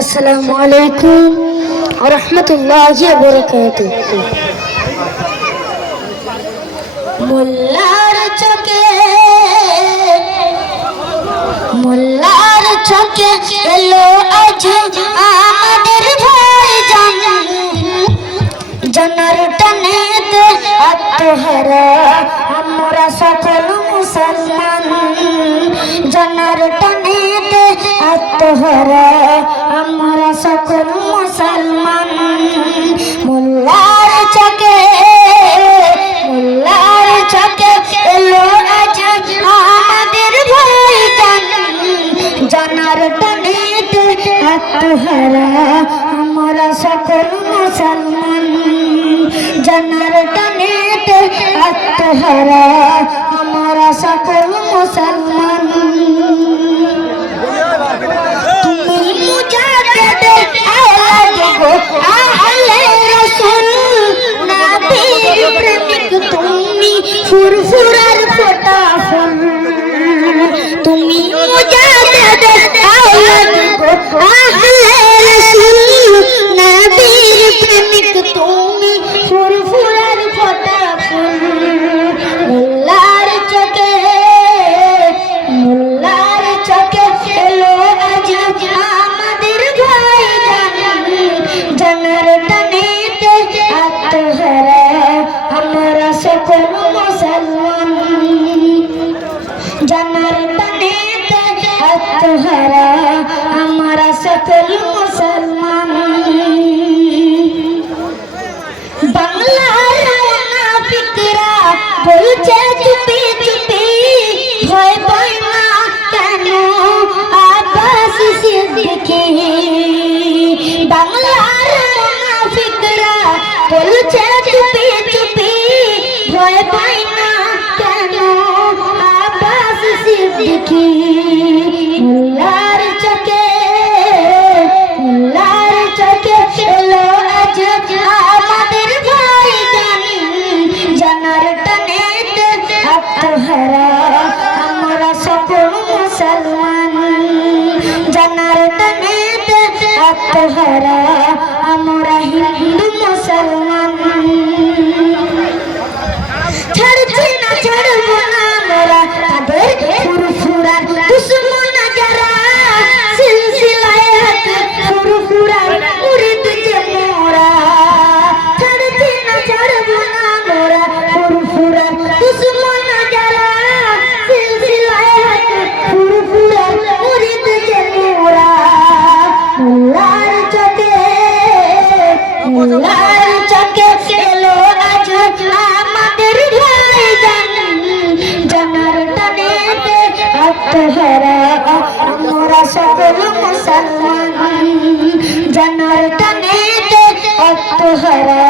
আসসালামু আলাইকুম ওয়া রাহমাতুল্লাহি ওয়া বারাকাতুহু। মোল্লার চোখে এলো আজ আমাদের ভাইজান, জানার টানেতে আত্মহারা আমরা সকল মুসলমান, জানার টানেতে আত্মহারা আমরা সকল মুসলমান। মোল্লার চোখে এলো আজ আমাদের ভাইজান, জানার টানেতে আত্মহারা আমরা সকল মুসলমান, জানার টানেতে আত্মহারা আমরা সকল মুসলমান। তুমি মুজাহিদের আওলাদ গো আহলে রাসূল, নবীর প্রেমিক তুমি ফুরফুরার ফোঁটা ফুল। তুমি মুজাহিদের আওলাদ গো আহলে রাসূল, নবীর প্রেমিক তুমি ফুরফুরার ফোঁটা ফুল। মোল্লার চোখে এলো আজ আমাদের ভাইজান, জানার টানেতে আত্মহারা আমরা সকল মুসলমান, জানার টানেতে আত্মহারা আমরা সকল মুসলমান। বাংলার মুনাফিকরা বলছে চুপি চুপি, ভয় পায় না কেন আব্বাস সিদ্দিকী। বাংলার মুনাফিকরা বলছে চুপি চুপি, ভয় পায় না কেন আব্বাস সিদ্দিকী। মোল্লার চোখে এলো আজ আমাদের ভাইজান, জানার টানেতে আত্মহারা আমরা সকল মুসলমান, জানার টানেতে আত্মহারা আমরা হিন্দু মুসলমান। ছাড়ছি না ছাড়ব না আমরা তাদের ফুরফুরা দুশ্মন যারা, সিলসিলায় হাত ফুরফুরার মুরিদ যে মোরা। ছাড়ছি না ছাড়ব না আমরা ফুরফুরার দুশ্মন যারা, সিলসিলায় হাত ফুরফুরার মুরিদ যে মোরা। মোল্লার চোখে এলো আজ আমাদের ভাইজান, জানার টানেতে আত্মহারা আমরা সকল মুসলমান, জানার টানেতে আত্মহারা